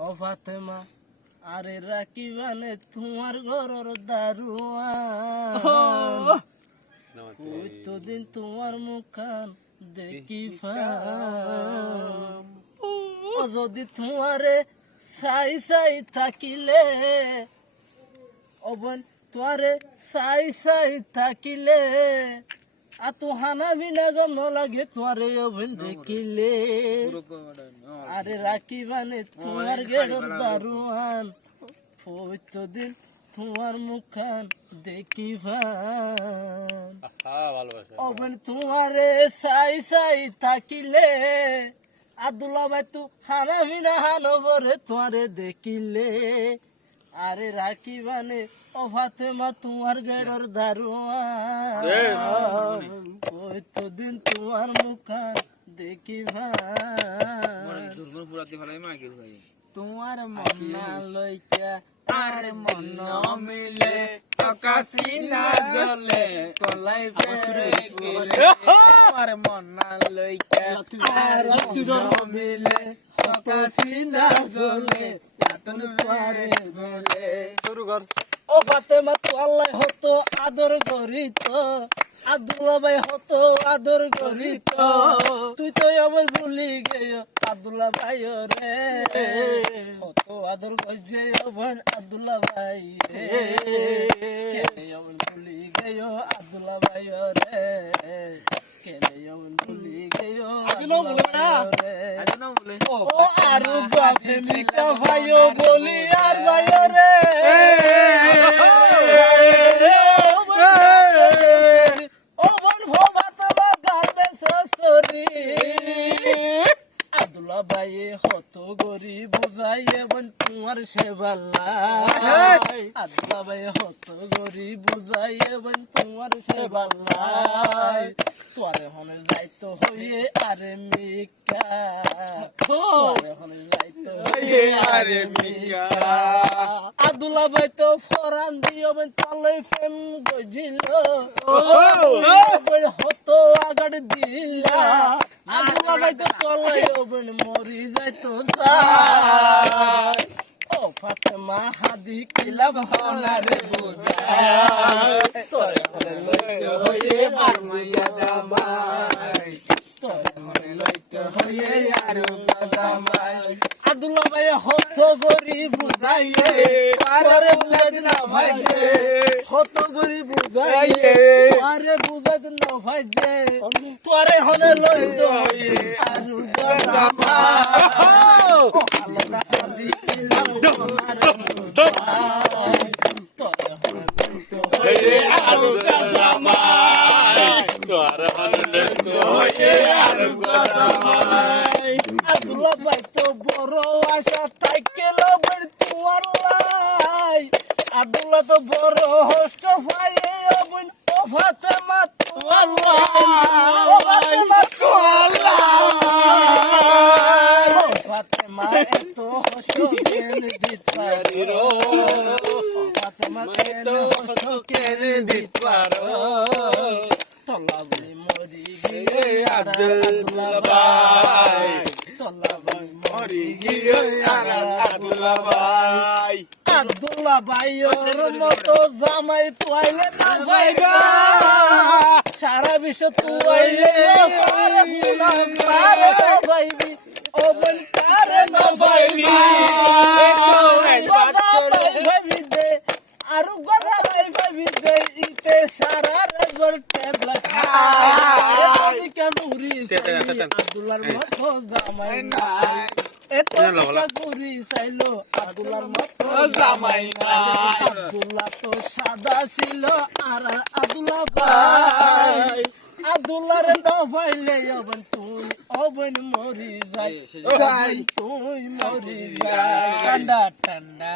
ও ফাতেমা আরে রাখিবানে তোমার ঘরের দারুয়া। দিন তোমার মুখান দেখি ও যদি তোমারে সাই সাই থাকিলে অবন বোন তোমারে সাই সাই থাকিলে আ তো হানা বিনা গম ন লাগে তোমারে ও দেখিলে। আরে রাখি মানে তোমার গেড়র দারুয়ান পবিত্র দিন তোমার মুখান দেখি ভান অবেন তোমারে সাই সাই থাকিলে আব্দুল্লাহ ভাই তু হানা মিনা হানবরে তোমারে দেখিলে। আরে রাখি মানে ও ফাতেমা তোমার গেড়র দারুয়ান। পবিত্র দিন তোমার মুখান দেখি ভান তোমার মন্না লইকা আর মন মিলে আকাশি না জ্বলে কলাই ফেরে তোমার মন্না লইকা আর মন মিলে না জ্বলে আতন পারে গলে শুরু কর। ও ফাতেমা তো আল্লাহ হতো আদর করিত। আব্দুল্লাহ ভাই হতো আদর করিত। তুই তো আবার ভুলি গেয় আব্দুল্লাহ ভাই রে। হতো আদর করছে আবার আব্দুল্লাহ ভাই রে। আবার ভুলি গেয় আব্দুল্লাহ ভাই রে। কেনে আবার ভুলি গেয় আব্দুল্লাহ ভাই রে। ও আরু বাপে মিকা ভাইও হত গরি বুঝাইয়ে বন তোমার সেবাল্লাই আব্দুল্লাহ ভাই হত গরি বুঝাইয়ে বন তোমার সেবাল্লাই তোরে হনে যাইতো হইয়ে আরে মিকা। তোরে হনে যাইতো হইয়ে আরে মিকা। আব্দুল্লাহ ভাই তো ফরান দিও বন তলে ফেম গজিল। হতো আগাড় দিলা। আব্দুল্লাহ ভাই তো তলে বন মরি যাইতো ও ফাতেমা হাদি কিলা ভানা রে বুঝাই। তোরে হলে লইতে হইয়ে মারমাইয়া জামাই তোরে হলে লইতে হইয়ে আরও জামাই আব্দুল্লাহ ভাই হত গরি বুঝাইয়ে আরে বুঝাই না ভাই হত গরি বুঝাইয়ে আরে বুঝাই না ভাই তোরে হলে লইতে হইয়ে আরও জামাই আব্দুল্লাহ তো বড় তো বড় অবন ফাতেমা লাই ও ফাতেমা তোমার লাই ও ফাতেমা এত হষ্ট কেন দিত পারি রো ও ফাতেমা কেন হষ্ট কেন দিত পারো তলাবি মরি গিয়ে আব্দুল্লাহ ভাই। তলাবি মরি গিয়ে আব্দুল্লাহ ভাই, ওর মতো জামাই তুয়াইলে সারা বিশ্ব তুয়াইলে না পারে ভাইবি ও বল পারে না ভাইবি কথা ভাইবি দে আরও কথা ভাই ভাবি দে ইতে সারা রেজাল্ট ট্যাবলেট খাই কেন উড়ি আব্দুল্লাহর মতো জামাই নাই এত টাকা করি চাইলো আব্দুল্লাহর মতো জামাই নাই আব্দুল্লাহ তো সাদা ছিল আর আব্দুল্লাহ ভাই আব্দুল্লাহর দফাইলে অবন তুই অবন মরি যাই যাই তুই মরি যাই ঠান্ডা ঠান্ডা